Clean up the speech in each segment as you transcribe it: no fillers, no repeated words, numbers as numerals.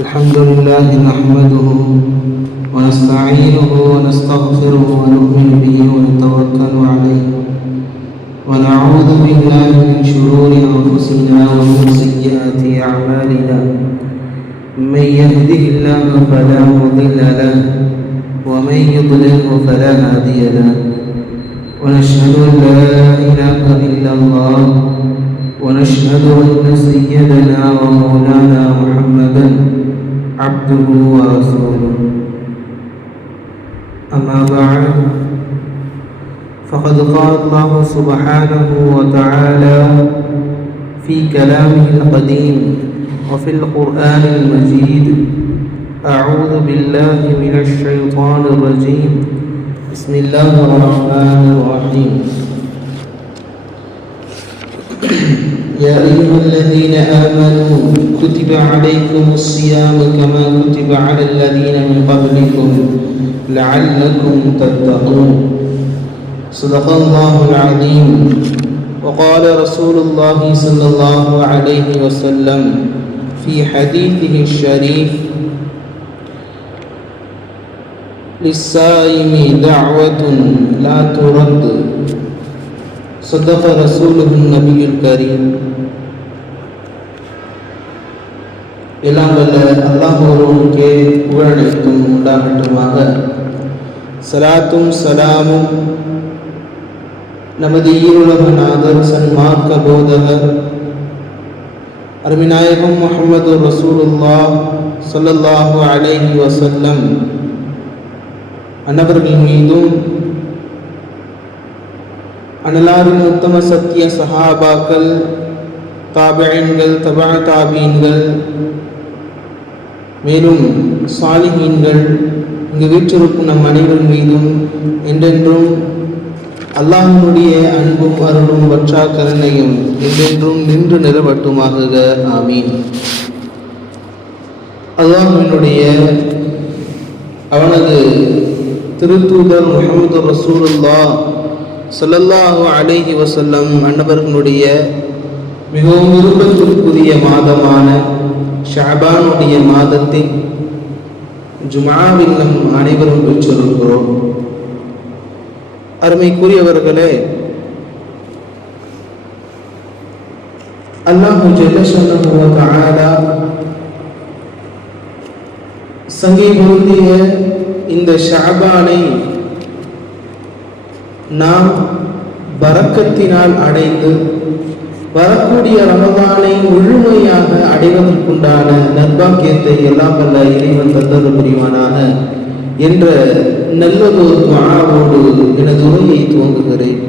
الحمد لله نحمده ونستعينه ونستغفره ونؤمن به ونتوكل عليه ونعوذ بالله من شرور أنفسنا ومن سيئات أعمالنا من يهده الله فلا مضل له ومن يضلله فلا هادي له ونشهد أن لا إله إلا الله ونشهد أن سيدنا ومولانا محمدا عبده ورسوله أما بعد فقد قال الله سبحانه وتعالى في كلامه القديم وفي القرآن المجيد أعوذ بالله من الشيطان الرجيم بسم الله الرحمن الرحيم يا أيها الذين آمنوا كتب عليكم الصيام كما كتب على الذين من قبلكم لعلكم تتقون صدق الله العظيم وقال رسول الله صلى الله عليه وسلم في حديثه الشريف للصائم دعوة لا ترد صدق رسوله النبي الكريم. எல்லாம் வல்ல அல்லாஹ் ஒருவனுக்கே புகழனைத்தும் உண்டாகட்டுமாக. சலாத்தும் சலாமும் நமது ஈருலக நாதர் சன்மார்க்க போதகர் அருமைநாயகம் முஹம்மது ரசூலுல்லாஹ் ஸல்லல்லாஹு அலைஹி வஸல்லம் அன்னவர்கள் மீதும் அனலாரின் உத்தம சத்திய சஹாபாக்கள் தாபிஈன்கள் தபா தாபீன்கள் மேலும் சாலிஹீன்கள் இங்கு வீற்றிருக்கும் நம் அனைவர் மீதும் என்றென்றும் அல்லாஹ்வுடைய அன்பும் அருளும் வற்றா கருணையும் என்றென்றும் நின்று நிலவட்டுமாக. ஆமீன். அல்லாஹ்வினுடைய அவனது திருத்தூதர் முஹம்மது ரசூலுல்லாஹ் ஸல்லல்லாஹு அலைஹி வஸல்லம் அன்னவர்களுடைய மிகவும் விருப்பத்திற்குரிய மாதமான ஷஅபானுடைய மாதத்தில் ஜும்ஆவில் நம் அனைவரும் பெற்றிருக்கிறோம். அருமைக்குரியவர்களே, அல்லாஹ் ஜல்ல ஷஅனுஹு வ தஆலா சங்கை பொருந்திய இந்த ஷஅபானை நாம் பரக்கத்தினால் அடைந்து வரக்கூடிய ரமதானை முழுமையாக அடைவதற்குண்டான நற்பாக்கியத்தை எல்லாம் வல்ல இறைவன் தந்தது புரிவானாக என்ற நல்லதொரு துஆவோடு எனது உரையை துவங்குகிறேன்.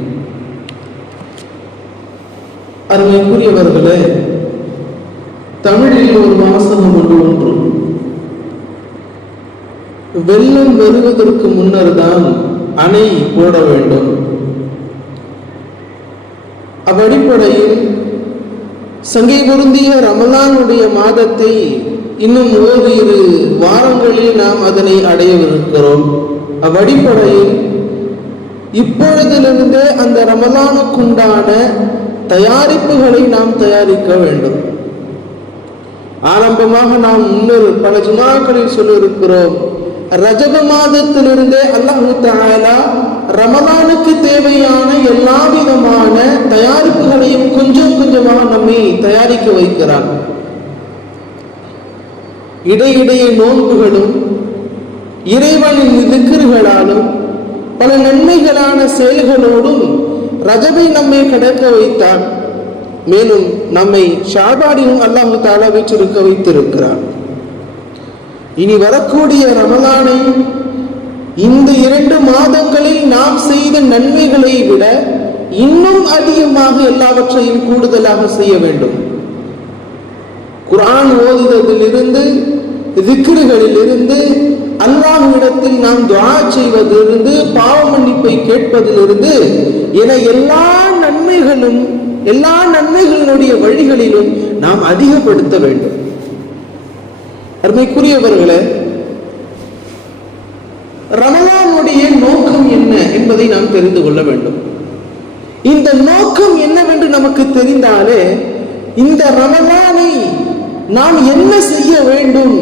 அருமைக்குரியவர்களே, தமிழில் ஒரு வாசகம் ஒன்று, வெள்ளம் வருவதற்கு முன்னர் தான் அணை போட வேண்டும். அவ்வடிப்படையில் சங்கை பொருந்திய ரமலானுடைய மாதத்தை இன்னும் ஓரிரு வாரங்களில் நாம் அதனை அடையவிருக்கிறோம். அவ்வடிப்படையில் இப்பொழுதிலிருந்தே அந்த ரமலானுக்குண்டான தயாரிப்புகளை நாம் தயாரிக்க வேண்டும். ஆரம்பமாக நாம் முன்னர் பல ஜுமாக்களில் சொல்லியிருக்கிறோம், ரஜப மாதத்திலிருந்தே அல்லாஹ் தஆலா ரமலானுக்கு தேவையான எல்லா விதமான தயாரிப்புகளையும் கொஞ்சம் கொஞ்சமாக நம்மை தயாரிக்க வைக்கிறார். இடையிடையே நோன்புகளும் இறைவனின் திக்ருகளாலும் பல நன்மைகளான செயல்களோடும் ரஜபை நம்மை கடக்க வைத்தார். மேலும் நம்மை ஷஅபானிலும் அல்லாஹ் தஆலா வீற்றிருக்க வைத்திருக்கிறார். இனி வரக்கூடிய ரமலானை இந்த 2 மாதங்களில் நாம் செய்த நன்மைகளை விட இன்னும் அதிகமாக எல்லாவற்றையும் கூடுதலாக செய்ய வேண்டும். குர்ஆன் ஓதுவதிலிருந்து, திக்ருகளிலிருந்து, அல்லாஹ்விடத்தில் நாம் துஆ செய்வதிலிருந்து, பாவ மன்னிப்பை கேட்பதிலிருந்து என எல்லா நன்மைகளுடைய வழிகளிலும் நாம் அதிகப்படுத்த வேண்டும். அருமைக்குரியவர்களே, ரமலானுடைய நோக்கம் என்ன என்பதை நாம் தெரிந்து கொள்ள வேண்டும். இந்த நோக்கம் என்னவென்று நமக்கு தெரிந்தாலே இந்த ரமலானை நாம் என்ன செய்ய வேண்டும்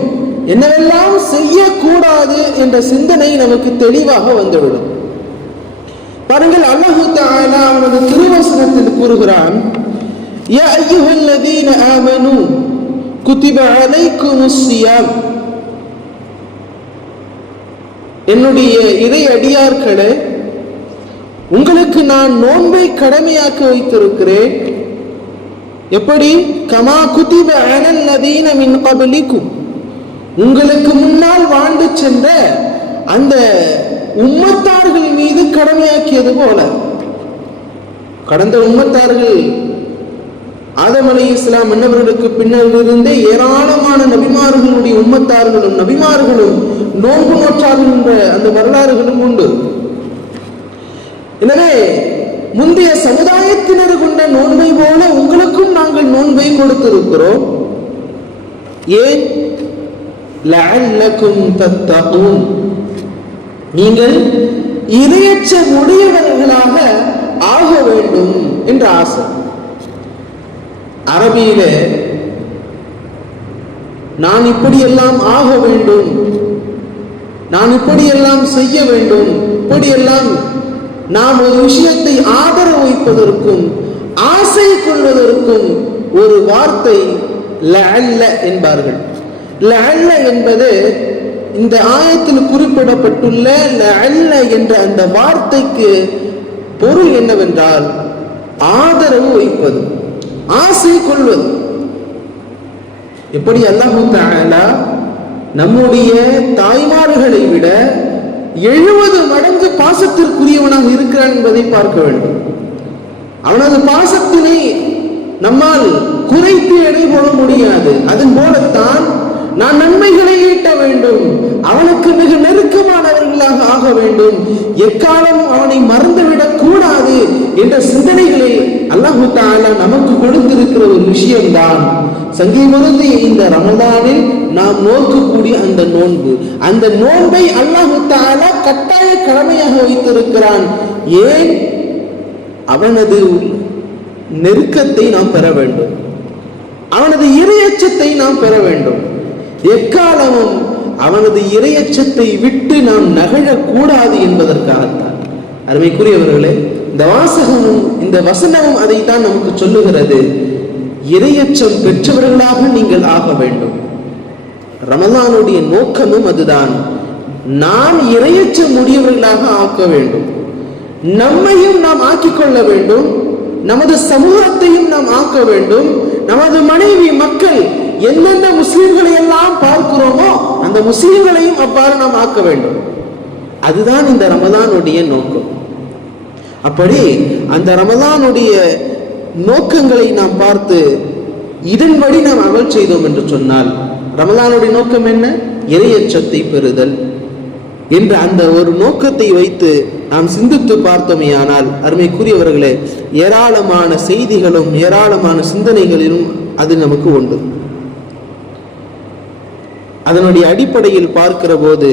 என்னவெல்லாம் செய்யக்கூடாது என்ற சிந்தனை நமக்கு தெளிவாக வந்துவிடும். பாருங்கள், அல்லாஹ் தஆலா அவனது திருவசனத்தில் கூறுகிறான், யா அய்யுஹல்லதீன ஆமனூ குதிப அலைக்குமுஸ் ஸியாம். என்னுடைய இறை அடியார்களே, உங்களுக்கு நான் நோன்பை கடமையாக்கி வைத்திருக்கிறேன். எப்படி? கமா குதிப அலல்லதீன மின் கப்லிக்கும், உங்களுக்கு முன்னால் வாழ்ந்து சென்ற அந்த உம்மத்தார்கள் மீது கடமையாக்கியது போல. கடந்த உம்மத்தார்கள் ஆதம் அலைஹிஸ்ஸலாம் மன்னவர்களுக்கு பின்னர் இருந்தே ஏராளமான நபிமார்களுடைய உம்மத்தார்களும் நபிமார்களும் நோன்பு நோற்றார்கள் என்ற அந்த வரலாறுகளும் உண்டு. எனவே முந்தைய சமுதாயத்தினர் கொண்ட நோன்பை போல உங்களுக்கும் நாங்கள் நோன்பை கொடுத்திருக்கிறோம். ஏன்? லஅல்லகும் தத்தகூன், நீங்கள் இறையச்சம் உடையவர்களாக ஆக வேண்டும் என்ற ஆசை. அரபியிலே நான் இப்படியெல்லாம் ஆக வேண்டும், நான் இப்படியெல்லாம் செய்ய வேண்டும், இப்படியெல்லாம் நாம் ஒரு விஷயத்தை ஆதரவு வைப்பதற்கும் ஆசை கொள்வதற்கும் ஒரு வார்த்தை லஅல்ல என்பார்கள். லஅல்ல என்பது இந்த ஆயத்தில் குறிப்பிடப்பட்டுள்ள லஅல்ல என்ற அந்த வார்த்தைக்கு பொருள் என்னவென்றால் ஆதரவு வைப்பது, ஆசை கொள்வது. எப்படி அல்லாஹ் தஆலா நம்முடைய தாய்மார்களை விட 70 மடங்கு பாசத்திற்குரியவனாக இருக்கிறான் என்பதை பார்க்க வேண்டும். அவனது பாசத்தினை நம்மால் குறைத்து எடை போட முடியாது. அதன் போலத்தான் நான் நன்மைகளை ஈட்ட வேண்டும், அவனுக்கு மிக நெருக்கமானவர்களாக ஆக வேண்டும், எக்காலமும் அவனை மறந்துவிடக் கூடாது என்ற சிந்தனைகளை அல்லாஹ் தஆலா நமக்கு கொடுத்திருக்கிற ஒரு விஷயம்தான் சங்கீதமுருந்திய இந்த ரமலானில் நாம் நோக்கக்கூடிய அந்த நோன்பு. அந்த நோன்பை அல்லாஹ் தஆலா கட்டாய கடமையாக வைத்திருக்கிறான். ஏன்? அவனது நெருக்கத்தை நாம் பெற வேண்டும், அவனது இறையச்சத்தை நாம் பெற வேண்டும். எக்காலமும் அவனது இறையச்சத்தை விட்டு நாம் நகழக்கூடாது என்பதற்காகத்தான். அருமைக்குரியவர்களே, இந்த வாசகமும் இந்த வசனமும் அதைத்தான் நமக்கு சொல்லுகிறது. இறையச்சம் பெற்றவர்களாக நீங்கள் ஆக வேண்டும். ரமலானுடைய நோக்கமும் அதுதான். நாம் இறையச்சம் உடையவர்களாக ஆக்க வேண்டும், நம்மையும் நாம் ஆக்கிக்கொள்ள வேண்டும், நமது சமூகத்தையும் நாம் ஆக்க வேண்டும். நமது மனைவி மக்கள் எந்தெந்த முஸ்லிம்களை எல்லாம் பார்க்கிறோமோ அந்த முஸ்லிம்களையும் அவ்வாறு நாம் ஆக்க வேண்டும். அதுதான் இந்த ரமலானுடைய நோக்கம். அப்படி அந்த ரமலானுடைய நோக்கங்களை நாம் பார்த்து இதன்படி நாம் அமல் செய்தோம் என்று சொன்னால், ரமலானுடைய நோக்கம் என்ன? இறையச்சத்தை பெறுதல் என்ற அந்த ஒரு நோக்கத்தை வைத்து நாம் சிந்தித்து பார்த்தோமேயானால், அருமைக்குரியவர்களே, ஏராளமான செய்திகளும் ஏராளமான சிந்தனைகளிலும் அது நமக்கு உண்டு. அதனுடைய அடிப்படையில் பார்க்கிற போது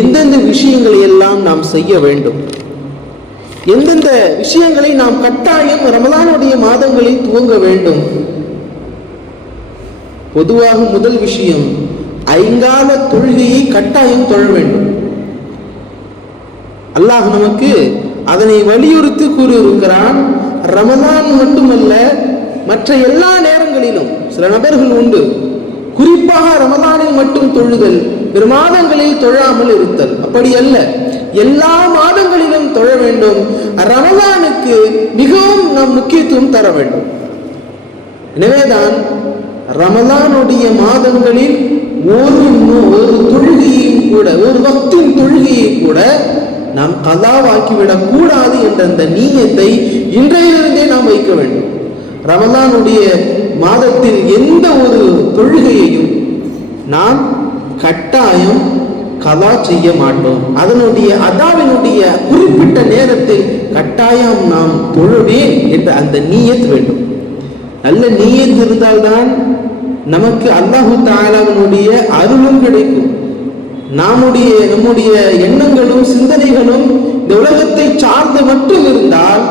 எந்தெந்த விஷயங்களை எல்லாம் நாம் செய்ய வேண்டும், எந்தெந்த விஷயங்களை நாம் கட்டாயம் ரமலானுடைய மாதங்களில் துவங்க வேண்டும். பொதுவாக முதல் விஷயம், ஐங்கால தொழுகையை கட்டாயம் தொழ வேண்டும். அல்லாஹ் நமக்கு அதனை வலியுறுத்தி கூறியிருக்கிறான். ரமலான் மட்டுமல்ல, மற்ற எல்லா நேரங்களிலும் சில நபர்கள் உண்டு, குறிப்பாக ரமலானில் மட்டும் தொழுதல், பிற மாதங்களில் தொழாமல் இருத்தல். அப்படி அல்ல, எல்லா மாதங்களிலும் தொழ வேண்டும். ரமலானுக்கு மிகவும் நாம் முக்கியத்துவம் தர வேண்டும். எனவேதான் ரமலானுடைய மாதங்களில் ஒரு தொழுகையையும் கூட, ஒரு வக்தின் தொழுகையை கூட நாம் கலாவாக்கிவிடக் கூடாது என்ற அந்த நீயத்தை இன்றையிலிருந்தே நாம் வைக்க வேண்டும். ரமலானுடைய மாதத்தில் எந்த ஒரு தொழுகையையும் நாம் கட்டாயம் கலா செய்ய மாட்டோம். அதனுடைய அதாவினுடைய குறிப்பிட்ட நேரத்தில் கட்டாயம் நாம் தொழுவேன் என்ற அந்த நீயத் வேண்டும். நல்ல நீயத் இருந்தால்தான் நமக்கு அல்லாஹு தஆலாவினுடைய அருளும் கிடைக்கும். நம்முடைய எண்ணங்களும் சிந்தனைகளும் இந்த உலகத்தை சார்ந்து மட்டும் இருந்தால்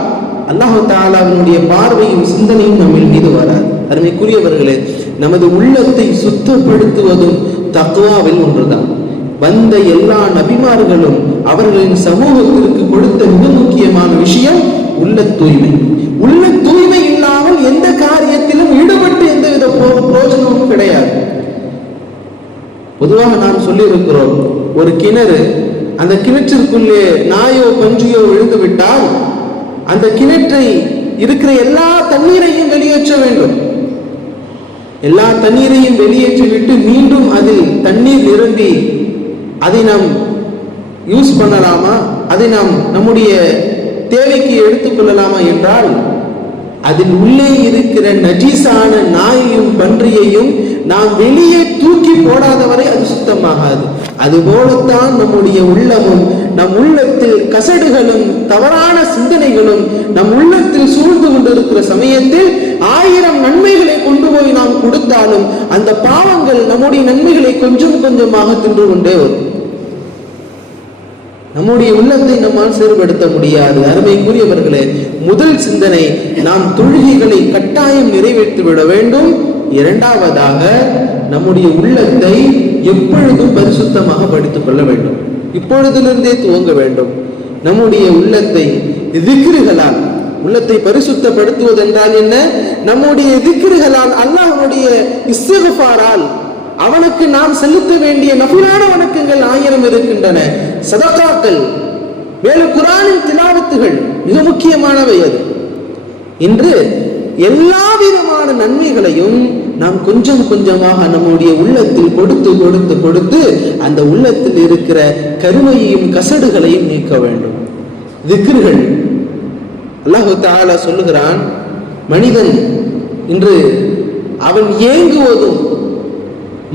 அல்லாஹு தஆலாவினுடைய பார்வையும் சிந்தனையும் நம்ம மீது வராது. அருமைக்குரியவர்களே, நமது உள்ளத்தை சுத்தப்படுத்துவதும் தக்வாவில் ஒன்றுதான். வந்த எல்லா நபிமார்களும் அவர்களின் சமூகத்திற்கு கொடுத்த மிக முக்கியமான விஷயம் உள்ள தூய்மை. உள்ள தூய்மை இல்லாமல் எந்த காரியத்திலும் ஈடுபட்டு எந்தவித பிரயோஜனமும் கிடையாது. பொதுவாக நாம் சொல்லி இருக்கிறோம், ஒரு கிணறு, அந்த கிணற்றிற்குள்ளே நாயோ பன்றியோ விழுந்து விட்டால் அந்த கிணற்றை இருக்கிற எல்லா தண்ணீரையும் வெளியேற்ற வேண்டும். எல்லா தண்ணீரையும் வெளியேற்றிவிட்டு மீண்டும் அதில் தண்ணீர் நிரம்பி அதை நாம் யூஸ் பண்ணலாமா, அதை நாம் நம்முடைய தேவைக்கு எடுத்துக்கொள்ளலாமா என்றால் அதில் உள்ளே இருக்கிற நஜீஸான நாயையும் பன்றியையும் நாம் வெளியே தூக்கி போடாதவரை அது சுத்தமாகாது. அதுபோலத்தான் நம்முடைய உள்ளமும், நம் உள்ளத்தில் கசடுகளும் தவறான சிந்தனைகளும் நம் உள்ளத்தில் சூழ்ந்து கொண்டிருக்கிற சமயத்தில் 1000 நன்மைகளை கொண்டு போய் நாம் கொடுத்தாலும் அந்த பாவங்கள் நம்முடைய நன்மைகளை கொஞ்சம் கொஞ்சமாக தின்று கொண்டே வரும். நம்முடைய உள்ளத்தை நம்மால் செயல்படுத்த முடியாது. அருமைக்குரியவர்களே, முதல் சிந்தனை, நாம் தொழுகைகளை கட்டாயம் நிறைவேற்றி விட வேண்டும். இரண்டாவதாக, நம்முடைய உள்ளத்தை எப்பொழுதும் பரிசுத்தமாக படித்துக் கொள்ள வேண்டும். இப்பொழுதிலிருந்தே துவங்க வேண்டும். நம்முடைய உள்ளத்தை திக்ருகளால், உள்ளத்தை பரிசுத்தப்படுத்துவதென்றால் என்ன? நம்முடைய திக்ருகளால், அல்லாஹ்வுடைய இஸ்திக்ஃபாரால், அவனுக்கு நாம் செலுத்த வேண்டிய நஃபிலான வணக்கங்கள் 1000 இருக்கின்றன. சதகாக்கள், மேலும் குர்ஆனின் திலாவத்துகள் மிக முக்கியமானவை. அது இன்று எல்லா விதமான நன்மைகளையும் நாம் கொஞ்சம் கொஞ்சமாக நம்முடைய உள்ளத்தில் கொடுத்து கொடுத்து கொடுத்து அந்த உள்ளத்தில் இருக்கிற கருமையையும் கசடுகளையும் நீக்க வேண்டும். திக்ருகள், அல்லாஹ் தஆலா சொல்லுகிறான், மனிதன் இன்று அவன் ஏங்குவதும்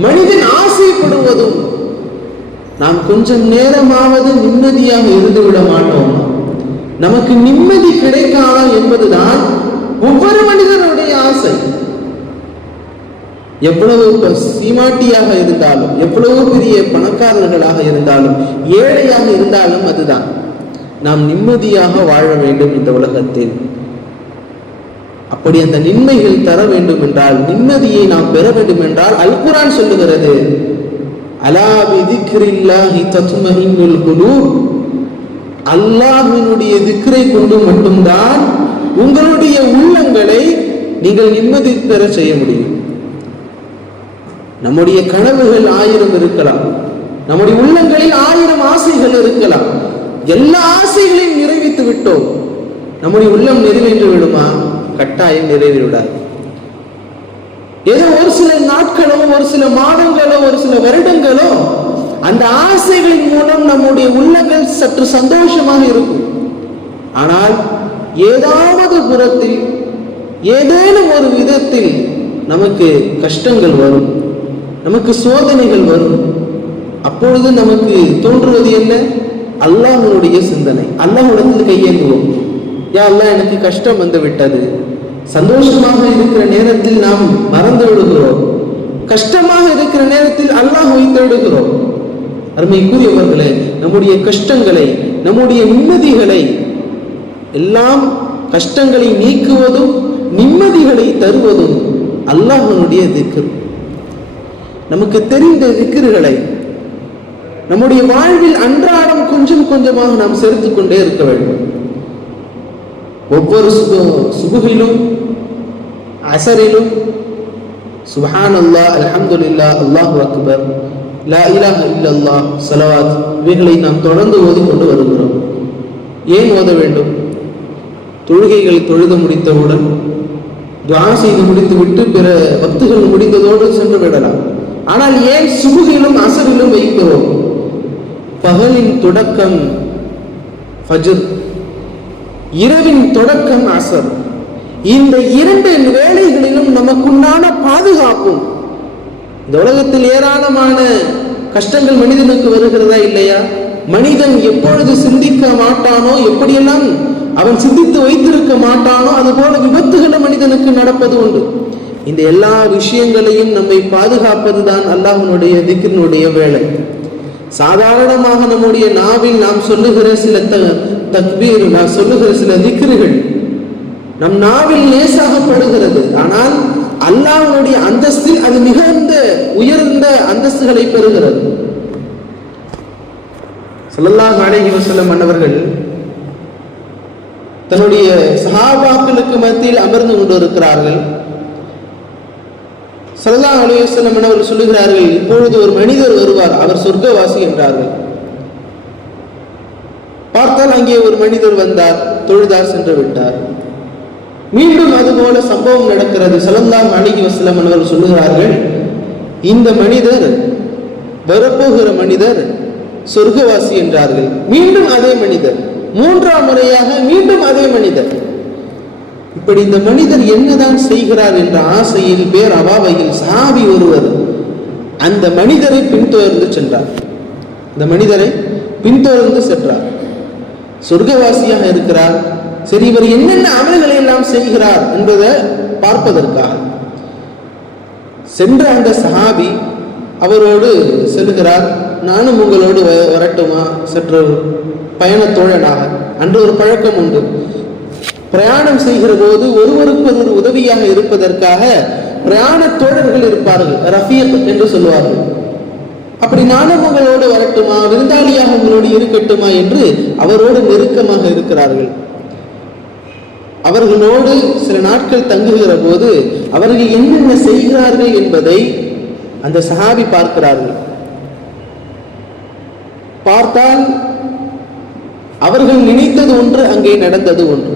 மனிதன் ஆசைப்படுவதும் நாம் கொஞ்சம் நேரமாவது நிம்மதியாக இருந்துவிட மாட்டோம். நமக்கு நிம்மதி கிடைக்காதா என்பதுதான் ஒவ்வொரு மனிதனுடைய ஆசை. எவ்வளவு சீமாட்டியாக இருந்தாலும், எவ்வளவு பெரிய பணக்காரர்களாக இருந்தாலும், ஏழையாக இருந்தாலும் அதுதான், நாம் நிம்மதியாக வாழ வேண்டும் இந்த உலகத்தில். அப்படி அந்த நிம்மதிகள் தர வேண்டும் என்றால், நிம்மதியை நாம் பெற வேண்டும் என்றால், அல் குர்ஆன் சொல்லுகிறது, அலா பிதிக்ரில்லாஹி தத்மஇன்னுல் குலூப், அல்லாஹ்வினுடைய திக்ரை கொண்டு மட்டும்தான் உங்களுடைய உள்ளங்களை நீங்கள் நிம்மதி பெற செய்ய முடியும். நம்முடைய கனவுகள் 1000 இருக்கலாம், நம்முடைய உள்ளங்களில் 1000 ஆசைகள் இருக்கலாம். எல்லா ஆசைகளையும் நிறைவேற்றி விட்டோம், நம்முடைய உள்ளம் நிறைவேற்றி விடுமா? கட்டாயம் நிறைவேறிவிடாது. ஏதோ ஒரு சில நாட்களோ, ஒரு சில மாதங்களோ, ஒரு சில வருடங்களோ அந்த ஆசைகளின் மூலம் நம்முடைய உள்ளங்கள் சற்று சந்தோஷமாக இருக்கும். ஆனால் ஏதாவது புறத்தில், ஏதேனும் ஒரு விதத்தில் நமக்கு கஷ்டங்கள் வரும், நமக்கு சோதனைகள் வரும். அப்பொழுது நமக்கு தோன்றுவது என்ன? அல்லாஹ்வுடைய சிந்தனை. அல்லாஹ்விடத்தில் கையேந்துவோம், யா அல்லாஹ், எனக்கு கஷ்டம் வந்து விட்டது. சந்தோஷமாக இருக்கிற நேரத்தில் நாம் மறந்து விடுகிறோம், கஷ்டமாக இருக்கிற நேரத்தில் அல்லாஹ்வை தேடுகிறோம். அருமைக்குரியவர்களே, நம்முடைய கஷ்டங்களை, நம்முடைய நிம்மதிகளை எல்லாம், கஷ்டங்களை நீக்குவதும் நிம்மதிகளை தருவதும் அல்லாஹ்வுடைய திக்ர். நமக்கு தெரிந்த திக்ருகளை நம்முடைய வாழ்வில் அன்றாடம் கொஞ்சம் கொஞ்சமாக நாம் சேர்த்துக் கொண்டே இருக்க வேண்டும். ஒவ்வொரு சுபுகிலும் அசரிலும் சுப்ஹானல்லாஹ், அல்ஹம்துலில்லாஹ், அல்லாஹு அக்பர், லா இலாஹ இல்லல்லாஹ், ஸலவாத், இவைகளை நாம் தொடர்ந்து ஓதிக்கொண்டு வருகிறோம். ஏன் ஓத வேண்டும்? தொழுகைகளை தொழுது முடித்தவுடன் துஆ செய்து முடித்துவிட்டு பிற வக்துகள் முடிந்ததோடு சென்று விடலாம். ஆனால் ஏன் சுபுகிலும் அசரிலும் வைக்கிறோம்? பகலின் தொடக்கம் ஃபஜ்ர், இரவின் தொடக்கம் அசர். இந்த 2 வேளைகளிலும் நமக்குண்டான பாதுகாப்பும். இந்த உலகத்தில் ஏராளமான கஷ்டங்கள் மனிதனுக்கு வருகிறதா இல்லையா? மனிதன் எப்பொழுது சிந்திக்க மாட்டானோ, எப்படியெல்லாம் அவன் சிந்தித்து வைத்திருக்க மாட்டானோ, அதுபோல விபத்துகளும் மனிதனுக்கு நடப்பது உண்டு. இந்த எல்லா விஷயங்களையும் நம்மை பாதுகாப்பதுதான் அல்லாஹ்வுடைய திக்ரினுடைய வேலை. சாதாரணமாக நம்முடைய நாவில் நாம் சொல்லுகிற சில தக்பீர், நாம் சொல்லுகிற சில திக்ருகள் நம் நாவில் லேசாகப்படுகிறது. ஆனால் அல்லாஹ்வுடைய அந்தஸ்தில் அது மிகுந்த உயர்ந்த அந்தஸ்துகளை பெறுகிறது. ஸல்லல்லாஹு அலைஹி வஸல்லம் அன்னவர்கள் தன்னுடைய சஹாபாக்களுக்கு மத்தியில் அமர்ந்து கொண்டு இருக்கிறார்கள். ஸல்லல்லாஹு அலைஹி வஸல்லம் அன்னவர்கள் சொல்லுகிறார்கள், இப்பொழுது ஒரு மனிதர் வருவார், அவர் சொர்க்கவாசி என்றார்கள். பார்த்தால் அங்கே ஒரு மனிதர் வந்தார், தொழுதார், சென்று விட்டார். மீண்டும் அதுபோல சம்பவம் நடக்கிறது. ஸல்லல்லாஹு அலைஹி வஸல்லம் அன்னவர்கள் சொல்லுகிறார்கள், இந்த மனிதர், வரப்போகிற மனிதர் சொர்க்கவாசி என்றார்கள். மீண்டும் அதே மனிதர், மூன்றாம் முறையாக மீண்டும் அதே மனிதர். இப்படி இந்த மனிதர் என்னதான் செய்கிறார் என்ற ஆசையில், பேர் அவாவையில் சஹாபி ஒருவர் அந்த மனிதரை பின்தொடர்ந்து சென்றார். இந்த மனிதரை பின்தொடர்ந்து சென்றார். சொர்க்கவாசியாக இருக்கிறார், சரி இவர் என்னென்ன அமல்களை எல்லாம் செய்கிறார் என்பதை பார்ப்பதற்காக சென்ற அந்த சஹாபி அவரோடு செல்கிறார். நானும் உங்களோடு வரட்டுமா, சற்று பயணத்தோழனாக. அன்று ஒரு பழக்கம் உண்டு, பிரயாணம் செய்கிற போது ஒருவருக்கு ஒரு உதவியாக இருப்பதற்காக பிரயாண தோழர்கள் இருப்பார்கள், ரஃபீக் என்று சொல்வார்கள். அப்படி நானும் உங்களோடு வரட்டுமா, விருந்தாளியாக உங்களோடு இருக்கட்டுமா என்று அவரோடு நெருக்கமாக இருக்கிறார்கள். அவர்களோடு சில நாட்கள் தங்குகிற போது அவர்கள் என்னென்ன செய்கிறார்கள் என்பதை அந்த சஹாபி பார்க்கிறார்கள். பார்த்தால் அவர்கள் நினைத்தது ஒன்று, அங்கே நடந்தது ஒன்று.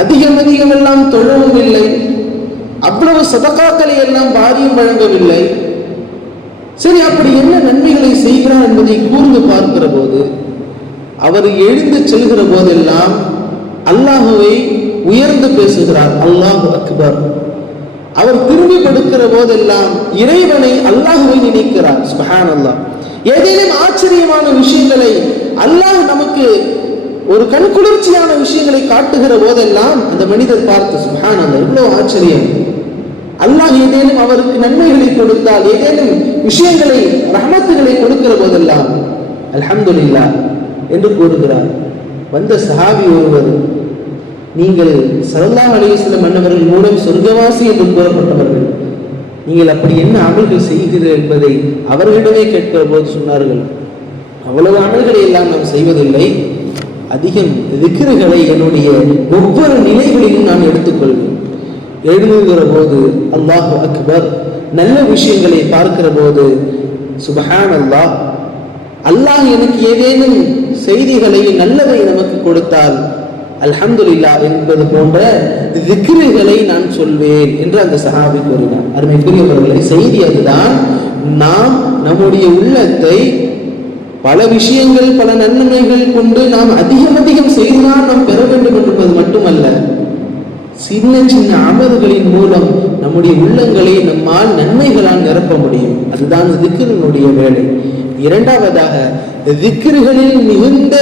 அதிகம் எல்லாம் தொழவும் இல்லை, அவ்வளவு சதகாக்களை எல்லாம் பாரியம் வழங்கவில்லை. சரி, அப்படி என்ன நன்மைகளை செய்கிறார் என்பதை கூர்ந்து பார்க்கிற போது அவர் எழுந்து செல்கிற போதெல்லாம் அல்லாஹுவை உயர்ந்து பேசுகிறார், அல்லாஹு அக்பர். அவர் திரும்பி படுக்கிற போதெல்லாம் இறைவனை, அல்லாஹுவை நினைக்கிறார், சுப்ஹானல்லாஹ். ஏதேனும் ஆச்சரியமான விஷயங்களை அல்லாஹ் நமக்கு ஒரு கண்குளிர்ச்சியான விஷயங்களை காட்டுகிற போதெல்லாம் அந்த மனிதர் பார்த்து, சுப்ஹானல்லாஹ், இவ்வளவு ஆச்சரியம். அல்லாஹ் ஏதேனும் அவருக்கு நன்மைகளை கொடுத்தால், ஏதேனும் விஷயங்களை, ரஹ்மத்துகளை கொடுக்கிற போதெல்லாம் அல்ஹம்துலில்லாஹ் என்று கூறுகிறார். வந்த சஹாபி ஒருவர், நீங்கள் ஸல்லல்லாஹு அலைஹி வஸல்லம் அன்னவர்கள் மூலம் சொர்க்கவாசி என்று கூறப்பட்டவர்கள், நீங்கள் அப்படி என்ன அமல்கள் செய்கிறீர்கள் என்பதை அவர்களிடமே கேட்கிற போது சொன்னார்கள், அவ்வளவு அமல்களை எல்லாம் நாம் செய்வதில்லை, அதிகம் திக்ருகளை என்னுடைய ஒவ்வொரு நிலைகளிலும் நான் எடுத்துக்கொள்வேன். எழுதுகிற போது அல்லாஹு அக்பர், நல்ல விஷயங்களை பார்க்கிற போது சுப்ஹானல்லாஹ், அல்லாஹ் எனக்கு ஏதேனும் செய்திகளை, நல்லதை நமக்கு கொடுத்தால் அல்ஹம்துலில்லாஹ் என்பது போன்ற திக்ருகளை நான் சொல்வேன் என்று அந்த சஹாபி கூறினார். அருமைக்குரியவர்களை, செய்தி அதுதான். நாம் நம்முடைய உள்ளத்தை பல விஷயங்கள், பல நன்மைகள் கொண்டு நாம் அதிகம் செய்தால் நாம் பெற வேண்டும் என்பது மட்டுமல்ல, சின்ன சின்ன அமல்களின் மூலம் நம்முடைய உள்ளங்களை நம்மால் நன்மைகளால் நிரப்ப முடியும். அதுதான் திக்ரினுடைய வேலை. இரண்டாவதாக, திக்ருகளில் மிகுந்த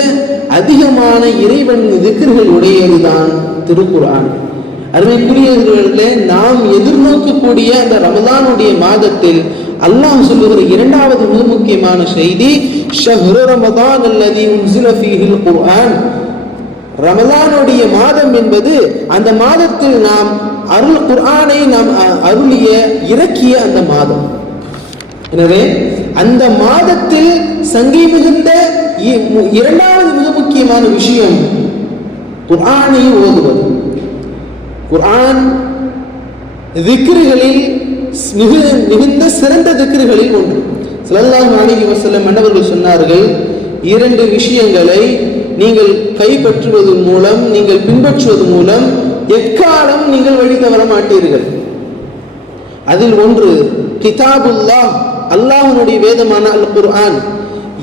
அதிகமான இறைவன் திக்ருகள் உடையதுதான் திருக்குர்ஆன். அருமைக்குரியவர்களே, நாம் எதிர்நோக்கக்கூடிய அந்த ரமலானுடைய மாதத்தில் அல்லாஹ் சொல்லுகிற இரண்டாவது மிக முக்கியமான செய்தி, ஷஹ்ரு ரமதான் அல்லதி உன்ஸில ஃபீஹில் குர்ஆன். ரமலானுடைய மாதம் என்பது அந்த மாதத்தில் நாம் குர்ஆனை நாம் அருளிய, இறக்கிய அந்த மாதம். எனவே அந்த மாதத்தில் சங்கை மிகுந்த இரண்டாவது மிக முக்கியமான விஷயம் குர்ஆனை ஓதுவது. குர்ஆன் திக்ருகளில் மிகுந்த சிறந்த திக்ருகளில் ஒன்று. ஸல்லல்லாஹு அலைஹி வஸல்லம் அன்னவர்கள் சொன்னார்கள், இரண்டு விஷயங்களை நீங்கள் கைப்பற்றுவதன் மூலம், நீங்கள் பின்பற்றுவது மூலம் எக்காலம் நீங்கள் வழி தவற மாட்டீர்கள். அதில் ஒன்று கிதாபுல்லாஹ், அல்லாஹ்வுடைய வேதமான அல் குர்ஆன்.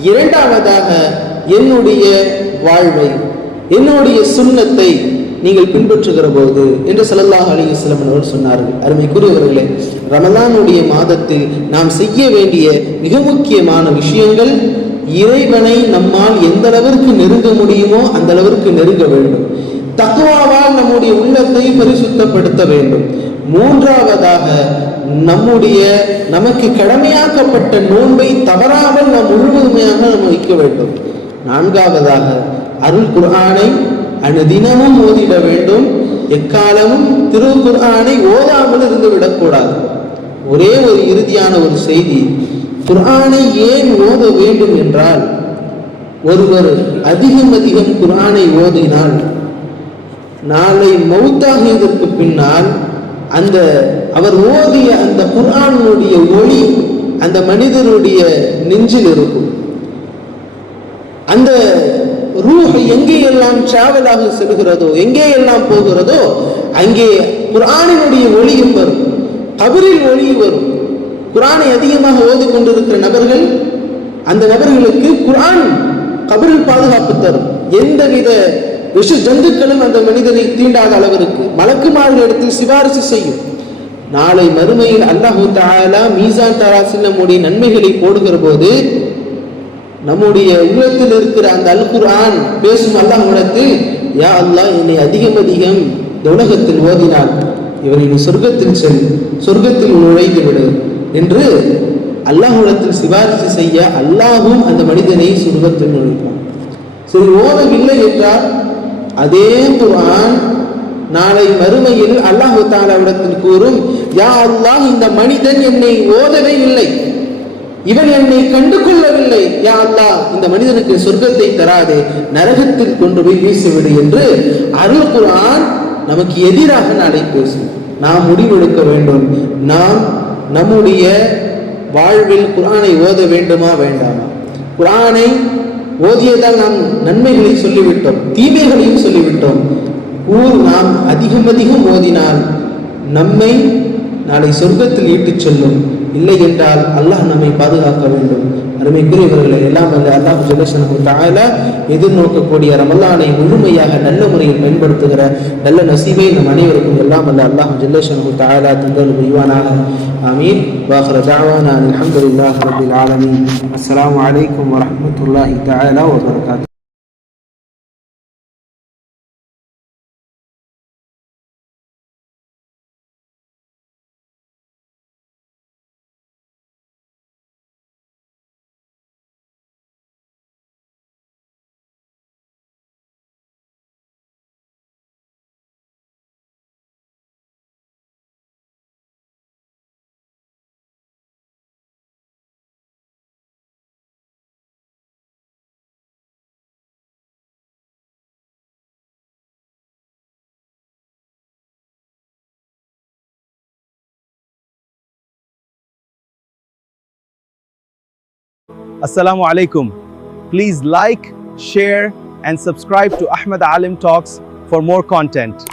இரண்டாவதாக என்னுடைய வாழ்வை, என்னுடைய சுன்னத்தை நீங்கள் பின்பற்றுகிற போது என்று ஸல்லல்லாஹு அலைஹி வஸல்லம் அவர்கள் சொன்னார்கள். அருமைக்குரியவர்களே, ரமலானுடைய மாதத்தில் நாம் செய்ய வேண்டிய மிக முக்கியமான விஷயங்கள், இறைவனை நம்மால் எந்த அளவிற்கு நெருங்க முடியுமோ அந்த அளவிற்கு நெருங்க வேண்டும். தக்வாவால் நம்முடைய உள்ளத்தை பரிசுத்தப்படுத்த வேண்டும். மூன்றாவதாக, நமக்கு கடமையாக்கப்பட்ட நோன்பை தவறாமல் நாம் முழுவதுமையாக நாம் வைக்க வேண்டும். நான்காவதாக, அருள் குர்ஆனை அனுதினமும் ஓதிட வேண்டும். எக்காலமும் திருக்குர்ஆனை ஓதாமல் இருந்து விடக்கூடாது. ஒரே ஒரு இறுதியான ஒரு செய்தி, குர்ஆனை ஏன் ஓத வேண்டும் என்றால், ஒருவர் அதிகம் அதிகம் குர்ஆனை ஓதினால் நாளை மௌத்தாகியதற்கு பின்னால் அந்த அவர் ஓதிய அந்த குர்ஆனுடைய ஒளி அந்த மனிதனுடைய நெஞ்சில் இருக்கும். அந்த ரூஹ் எங்கேயெல்லாம் டிராவலாக செல்கிறதோ, எங்கேயெல்லாம் போகிறதோ, அங்கே குர்ஆனினுடைய ஒளியும் வரும், கபரில் ஒளி வரும். குர்ஆனை அதிகமாக ஓதிக்கொண்டிருக்கிற நபர்கள், அந்த நபர்களுக்கு குர்ஆன் கபரில் பாதுகாப்பு தரும். எந்தவித விஷ ஜந்துக்களும் அந்த மனிதனை தீண்டாத அளவிற்கு மலக்குமார்கள் இடத்தில் சிபாரிசு செய்யும். நாளை மறுமையில் அல்லாஹு தஆலா மீசான் தராசில் நம்முடைய நன்மைகளை போடுகிற போது நம்முடைய உள்ளத்தில் இருக்கிற அந்த அல் குர்ஆன் பேசும் அல்லாஹ்விடத்தில், யா அல்லாஹ், என்னை அதிகம் அதிகம் இந்த உலகத்தில் ஓதினார், இவனை நீ சொர்க்கத்தில் செல், சொர்க்கத்தில் நுழைந்து விடு என்று அல்லாஹ்விடத்தில் சிபாரிசு செய்ய அல்லாஹும் அந்த மனிதனை சொர்க்கத்தில் நுழைப்பான். சரி, ஓதவில்லை என்றால் அதே குர்ஆன் நாளை மறுமையில் அல்லாஹ் தஆலாவிடத்தில் கூறும், யா அல்லாஹ், இந்த மனிதன் என்னை ஓதவே இல்லை, இவன் என்னை கண்டு கொள்ளவில்லை, யா அல்லாஹ், இந்த மனிதனுக்கு சொர்க்கத்தை தராதே, நரகத்தில் கொண்டு போய் வீசிவிடு என்று அருள் குர்ஆன் நமக்கு எதிராக நாளை பேசும். நாம் முடிவெடுக்க வேண்டும். நாம் நம்முடைய வாழ்வில் குர்ஆனை ஓத வேண்டுமா வேண்டாமா? குர்ஆனை ஓதியதால் நாம் நன்மைகளை சொல்லிவிட்டோம், தீமைகளையும் சொல்லிவிட்டோம். நாம் அதிகம் அதிகம் ஓதினால் நம்மை நாளை சொர்க்கத்தில் ஈட்டுச் செல்லும். இல்லை என்றால் அல்லாஹ் நம்மை பாதுகாக்க வேண்டும். அருமைக்குரியவர்களை, எல்லாம் வல்ல அல்லாஹ் ஜல்லஷானஹு தஆலா எதிர்நோக்கக்கூடிய ரமலானை முழுமையாக நல்ல முறையில் பயன்படுத்துகிற நல்ல நசீபை நம் அனைவருக்கும் எல்லாம் வல்ல அல்லாஹ் ஜல்லஷானஹு தஆலா தந்தல் புரிவானாக. ஆமீன். வாஹிர தஅவானா அல்ஹம்துலில்லாஹி ரப்பில் ஆலமீன். அஸ்ஸலாமு அலைக்கும் வரஹ்மத்துல்லாஹி தஆலா வபரகாத்துஹு. Assalamu alaikum. Please like, share and subscribe to Ahmad Alim Talks for more content.